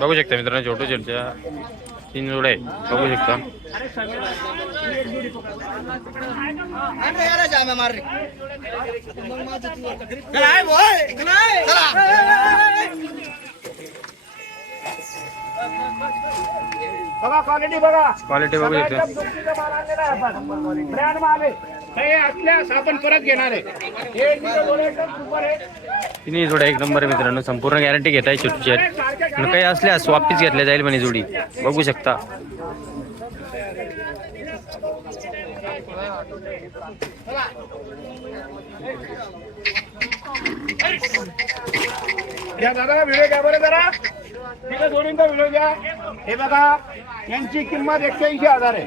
बघू शकता मित्रांनो छोटू शेटच्या तीन जोड्या बघू शकता. बघा. क्वालिटी बघा क्वालिटी बघू ब्रँड माल आहे असल्यास आपण परत घेणार आहे. तिन्ही जोड्या एक नंबर आहे मित्रांनो. संपूर्ण गॅरंटी घेताय छोटू शेट आणि काही असल्यास वापिस घेतल्या जाईल म्हणे जोडी. बघू शकता. दादा व्हिडिओ घ्या बरं जरा. दोन्हींचा व्हिडिओ घ्या हे बघा यांची किंमत एक्क्याऐंशी हजार आहे.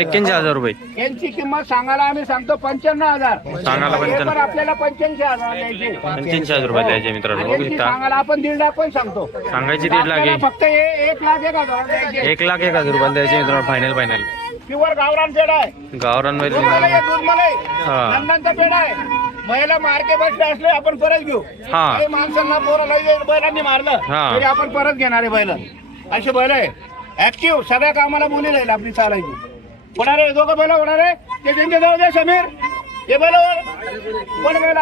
एक्क्याऐंशी हजार रुपये. यांची किंमत सांगायला आम्ही सांगतो पंच्याण्णव हजार. सांगायला हे. पण आपल्याला पंच्याऐंशी हजार द्यायचे. पंच्याऐंशी हजार रुपये द्यायचे मित्रांनो आणि बघू यांची शकता. सांगायला आपण दीड लाख पण सांगतो. सांगायची दीड लाख आपल्याला आहे. फक्त हे एक लाख एक हजार द्यायचे. एक लाख एक हजार रुपये द्यायचे मित्रांनो फायनल फायनल प्युअर गावरान पेढा आहे. गावरांमध्ये दूध मलाई आहे, दूध हा. पेढा आहे. महिला मार्के बसले असले आपण परत घेऊ. हा. काही माणसांना पोराला जे बैलांनी मारलं. हा. तरी आपण परत घेणार आहे बैल. असे बैल आहे. ऍक्टिव्ह सगळ्या कामाला बोली राहील आपली चालायची. होणार आहे? दोघं बैल होणार आहे? ते त्यांचे जाऊ दे समीर. हे बैल कोण बैल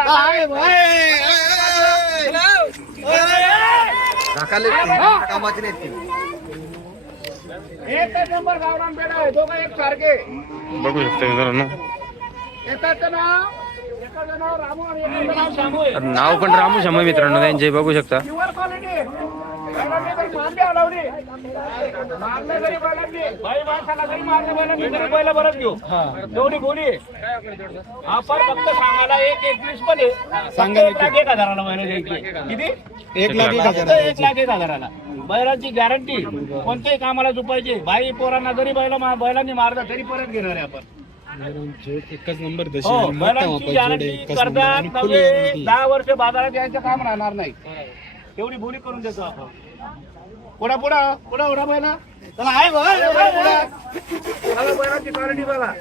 एक नंबर गावरान पेढा आहे. दोघं एक सारखे. बघू शकता मित्रांनो एकाचं नाव एकाचं नाव पण रामू शमय मित्रांनो त्यांचे बघू शकता. आपण एक लाख एक हजाराला बैलांची गॅरंटी कोणत्याही कामाला झुपायची बाई पोरांना जरी बैल बैलांनी मारला तरी परत घेणार आहे आपण एकच नंबर हो बैलांची गॅरंटी करतात नव्हे दहा वर्ष बाजारात यायचं काम राहणार नाही. तेवढी बोली करून देतो आपण. पुढा पुढा पुढा उडा बैला चला आहे बघा, पुढा, पुढा. चला, बैलांची क्वालिटी बघा